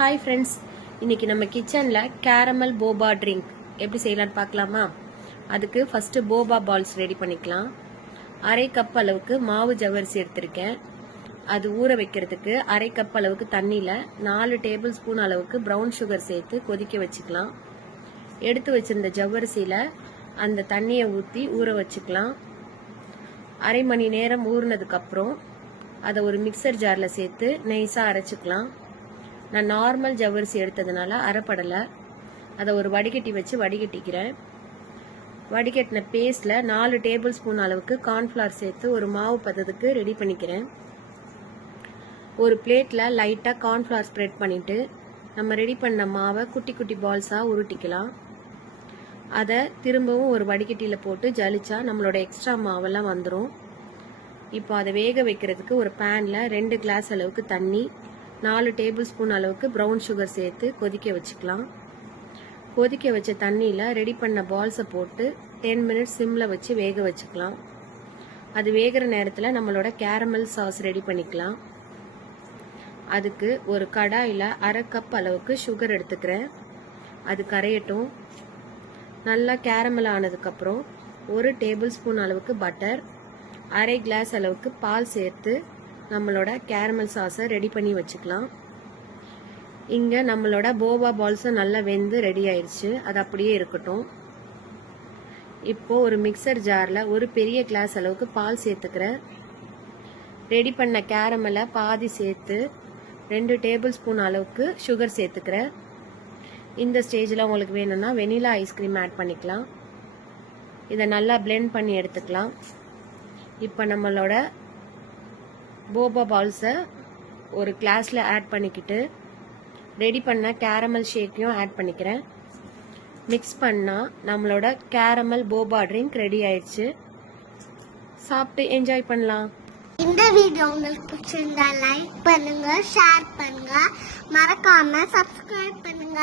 Hi friends, இன்றைக்கி நம்ம கிச்சனில் கேரமல் போபா ட்ரிங்க் எப்படி செய்யலான்னு பார்க்கலாமா? அதுக்கு ஃபஸ்ட்டு போபா பால்ஸ் ரெடி பண்ணிக்கலாம். அரை கப் அளவுக்கு மாவு ஜவ்வரிசி எடுத்திருக்கேன். அது ஊற வைக்கிறதுக்கு அரை கப் அளவுக்கு தண்ணியில் 4 டேபிள் ஸ்பூன் அளவுக்கு ப்ரௌன் சுகர் சேர்த்து கொதிக்க வச்சுக்கலாம். எடுத்து வச்சிருந்த ஜவ்வரிசியில் அந்த தண்ணியை ஊற்றி ஊற வச்சுக்கலாம். அரை மணி நேரம் ஊறினதுக்கப்புறம் அதை ஒரு மிக்சர் ஜாரில் சேர்த்து நைஸாக அரைச்சிக்கலாம். நான் நார்மல் ஜவ்வரிசி எடுத்ததுனால அரைப்படலை. அதை ஒரு வடிகட்டி வச்சு வடிகட்டிக்கிறேன். வடிகட்டின பேஸ்டில் 4 டேபிள் ஸ்பூன் அளவுக்கு கார்ன்ஃப்ளவர் சேர்த்து ஒரு மாவு பதத்துக்கு ரெடி பண்ணிக்கிறேன். ஒரு பிளேட்டில் லைட்டாக கார்ன்ஃப்ளவர் ஸ்ப்ரெட் பண்ணிவிட்டு நம்ம ரெடி பண்ண மாவை குட்டி குட்டி பால்ஸாக உருட்டிக்கலாம். அதை திரும்பவும் ஒரு வடிகட்டியில் போட்டு ஜலிச்சா நம்மளோட எக்ஸ்ட்ரா மாவெல்லாம் வந்துடும். இப்போ அதை வேக வைக்கிறதுக்கு ஒரு பேனில் 2 கிளாஸ் அளவுக்கு தண்ணி, 4 டேபிள் ஸ்பூன் அளவுக்கு ப்ரௌன் சுகர் சேர்த்து கொதிக்க வச்சுக்கலாம். கொதிக்க வச்ச தண்ணியில் ரெடி பண்ண பால்ஸை போட்டு 10 மினிட்ஸ் சிம்மில் வச்சு வேக வச்சுக்கலாம். அது வேகிற நேரத்தில் நம்மளோட கேரமல் சாஸ் ரெடி பண்ணிக்கலாம். அதுக்கு ஒரு கடாயில் அரை கப் அளவுக்கு சுகர் எடுத்துக்கிறேன். அது கரையட்டும். நல்லா கேரமல் ஆனதுக்கப்புறம் 1 டேபிள் ஸ்பூன் அளவுக்கு பட்டர், அரை கிளாஸ் அளவுக்கு பால் சேர்த்து நம்மளோட கேரமல் சாஸை ரெடி பண்ணி வச்சுக்கலாம். இங்கே நம்மளோட போபா பால்ஸும் நல்லா வெந்து ரெடி ஆயிடுச்சு. அது அப்படியே இருக்கட்டும். இப்போது ஒரு மிக்சர் ஜாரில் ஒரு பெரிய கிளாஸ் அளவுக்கு பால் சேர்த்துக்கிறேன். ரெடி பண்ண கேரமலை பாதி சேர்த்து 2 டேபிள் ஸ்பூன் அளவுக்கு சுகர் சேர்த்துக்கிறேன். இந்த ஸ்டேஜில் உங்களுக்கு வேணும்னா வெனிலா ஐஸ்கிரீம் ஆட் பண்ணிக்கலாம். இதை நல்லா பிளெண்ட் பண்ணி எடுத்துக்கலாம். இப்போ நம்மளோட போபா பால்ஸை ஒரு கிளாஸில் ஆட் பண்ணிக்கிட்டு ரெடி பண்ண கேரமல் ஷேக்கையும் ஆட் பண்ணிக்கிறேன். மிக்ஸ் பண்ணால் நம்மளோட கேரமல் போபா ட்ரிங்க் ரெடி ஆயிடுச்சு. சாப்பிட்டு என்ஜாய் பண்ணலாம். இந்த வீடியோ உங்களுக்கு பிடிச்சிருந்தா லைக் பண்ணுங்க, ஷேர் பண்ணுங்க, மறக்காம சப்ஸ்கிரைப் பண்ணுங்க.